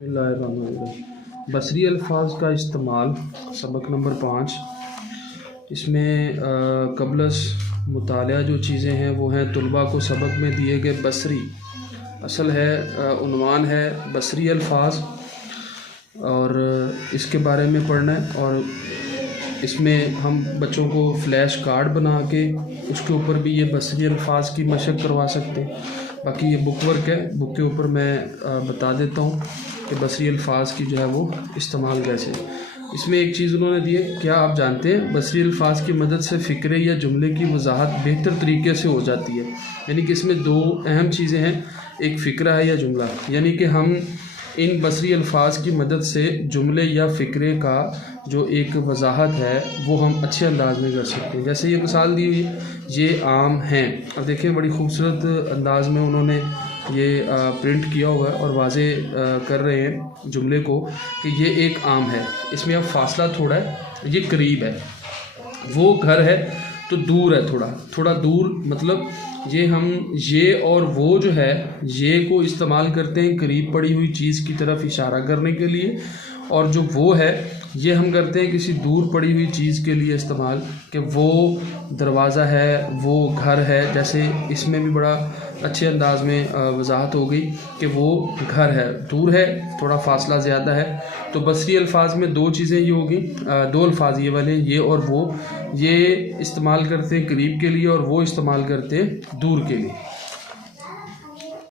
बिस्मिल्लाहिर्रहमानिर्रहीम। बसरी अल्फाज का इस्तेमाल, सबक नंबर 5। इसमें कबलस मुतालिया जो चीज़ें हैं वो हैं तुलबा को सबक में दिए गए बसरी, असल है उन्वान है बसरी अल्फाज, और इसके बारे में पढ़ना है। और इसमें हम बच्चों को फ़्लैश कार्ड बना के उसके ऊपर भी ये बसरी अल्फाज की मशक करवा सकते हैं। बाकी ये बुक वर्क है, बुक के ऊपर मैं बता देता हूँ कि बसरी अल्फाज की जो है वो इस्तेमाल कैसे। इसमें एक चीज़ उन्होंने दी है, क्या आप जानते हैं बसरी अल्फाज की मदद से फ़िक्रे या जुमले की वजाहत बेहतर तरीके से हो जाती है। यानी कि इसमें दो अहम चीज़ें हैं, एक फ़िक्रा है या जुमला। यानी कि हम इन बसरी अल्फाज की मदद से जुमले या फ़िक्रे का जो एक वजाहत है वो हम अच्छे अंदाज में कर सकते हैं। जैसे ये मिसाल दी हुई, ये आम हैं। अब देखें बड़ी खूबसूरत अंदाज में उन्होंने ये प्रिंट किया हुआ है और वाजे कर रहे हैं जुमले को कि ये एक आम है। इसमें अब फासला थोड़ा है, ये करीब है, वो घर है तो दूर है, थोड़ा दूर। मतलब ये हम ये और वो जो है ये को इस्तेमाल करते हैं करीब पड़ी हुई चीज़ की तरफ इशारा करने के लिए, और जो वो है ये हम करते हैं किसी दूर पड़ी हुई चीज़ के लिए इस्तेमाल, कि वो दरवाज़ा है, वो घर है। जैसे इसमें भी बड़ा अच्छे अंदाज में वजाहत हो गई कि वो घर है, दूर है, थोड़ा फासला ज़्यादा है। तो बसरी अल्फाज में दो चीज़ें ये होगी, दो अल्फाज ये वाले, ये और वो, ये इस्तेमाल करते हैं करीब के लिए और वो इस्तेमाल करते हैं दूर के लिए।